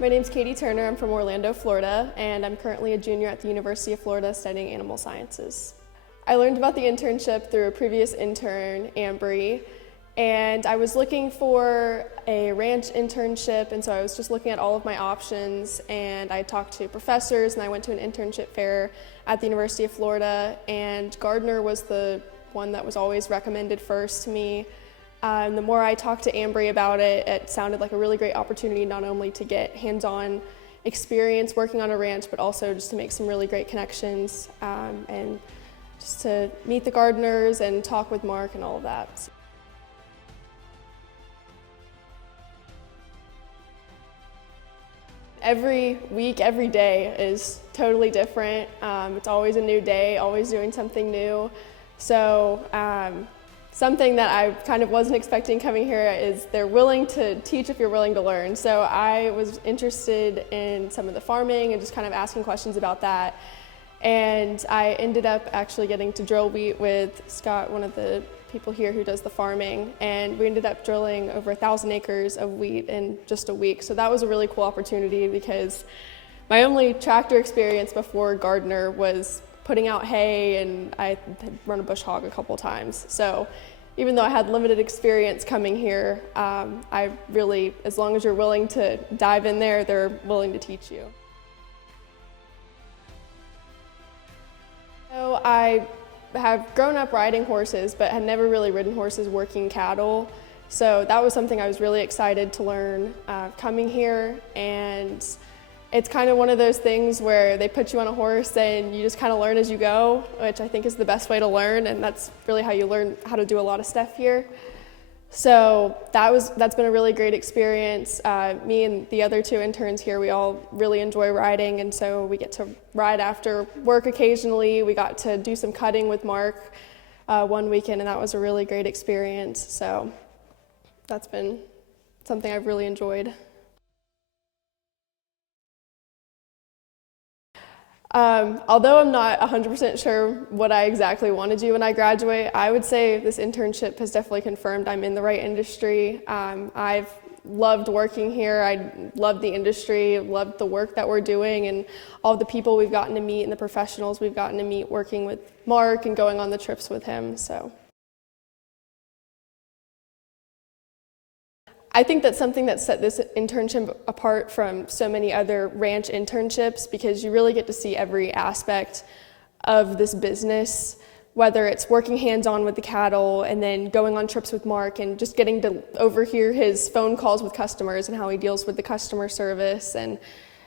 My name's Katie Turner. I'm from Orlando, Florida, and I'm currently a junior at the University of Florida studying animal sciences. I learned about the internship through a previous intern, Ambry, and I was looking for a ranch internship, and so I was just looking at all of my options, and I talked to professors, and I went to an internship fair at the University of Florida, and Gardiner was the one that was always recommended first to me. The more I talked to Ambry about it, it sounded like a really great opportunity not only to get hands-on experience working on a ranch, but also just to make some really great connections and just to meet the gardeners and talk with Mark and all of that. Every week, every day is totally different. It's always a new day, always doing something new. So something that I kind of wasn't expecting coming here is they're willing to teach if you're willing to learn. So I was interested in some of the farming and just kind of asking questions about that. And I ended up actually getting to drill wheat with Scott, one of the people here who does the farming, and we ended up drilling over 1,000 acres of wheat in just a week. So that was a really cool opportunity because my only tractor experience before Gardiner was putting out hay, and I had run a bush hog a couple times. So even though I had limited experience coming here, I really, as long as you're willing to dive in there, they're willing to teach you. So I have grown up riding horses, but had never really ridden horses working cattle. So that was something I was really excited to learn coming here. And it's kind of one of those things where they put you on a horse and you just kind of learn as you go, which I think is the best way to learn, and that's really how you learn how to do a lot of stuff here. So that's been a really great experience. Me and the other two interns here, we all really enjoy riding, and so we get to ride after work occasionally. We got to do some cutting with Mark one weekend, and that was a really great experience. So that's been something I've really enjoyed. Although I'm not 100% sure what I exactly want to do when I graduate, I would say this internship has definitely confirmed I'm in the right industry. I've loved working here. I love the industry, loved the work that we're doing, and all the people we've gotten to meet and the professionals we've gotten to meet working with Mark and going on the trips with him. So I think that's something that set this internship apart from so many other ranch internships, because you really get to see every aspect of this business, whether it's working hands-on with the cattle and then going on trips with Mark and just getting to overhear his phone calls with customers and how he deals with the customer service, and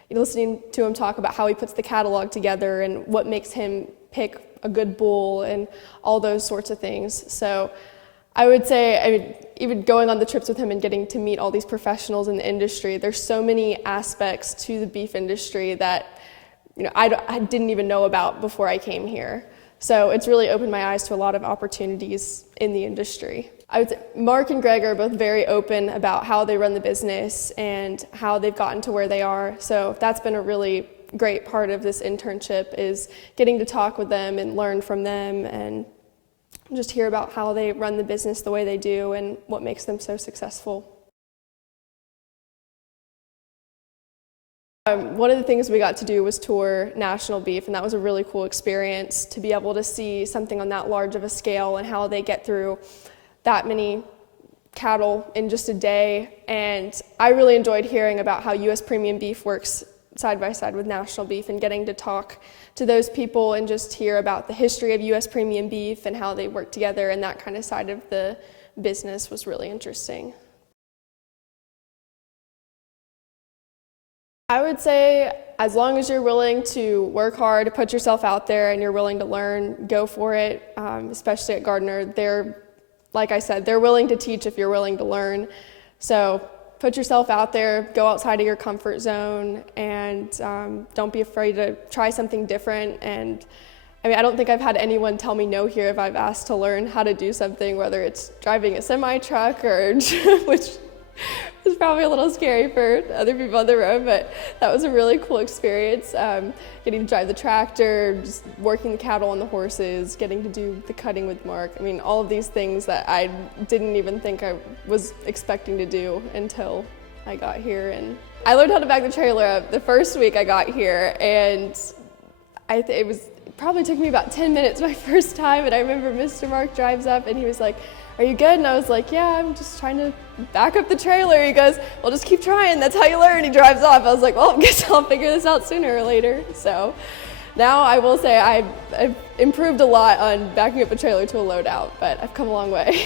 listening to him talk about how he puts the catalog together and what makes him pick a good bull and all those sorts of things. So I would say, even going on the trips with him and getting to meet all these professionals in the industry, there's so many aspects to the beef industry that I didn't even know about before I came here. So it's really opened my eyes to a lot of opportunities in the industry. I would say Mark and Greg are both very open about how they run the business and how they've gotten to where they are. So that's been a really great part of this internship, is getting to talk with them and learn from them and just hear about how they run the business the way they do and what makes them so successful. One of the things we got to do was tour National Beef, and that was a really cool experience to be able to see something on that large of a scale and how they get through that many cattle in just a day. And I really enjoyed hearing about how U.S. premium beef works side by side with National Beef, and getting to talk to those people and just hear about the history of U.S. premium beef and how they work together, and that kind of side of the business was really interesting. I would say as long as you're willing to work hard, put yourself out there, and you're willing to learn, go for it. Especially at Gardiner, like I said, they're willing to teach if you're willing to learn. So put yourself out there, go outside of your comfort zone, and don't be afraid to try something different. And I don't think I've had anyone tell me no here if I've asked to learn how to do something, whether it's driving a semi-truck or which was probably a little scary for other people on the road, but that was a really cool experience. Getting to drive the tractor, just working the cattle on the horses, getting to do the cutting with Mark. All of these things that I didn't even think I was expecting to do until I got here, and I learned how to back the trailer up the first week I got here, and it probably took me about 10 minutes my first time, and I remember Mr. Mark drives up and he was like, "Are you good?" And I was like, "Yeah, I'm just trying to back up the trailer." He goes, "Well, just keep trying, that's how you learn." He drives off. I was like, well, I guess I'll figure this out sooner or later. So now I will say I've improved a lot on backing up a trailer to a loadout, but I've come a long way.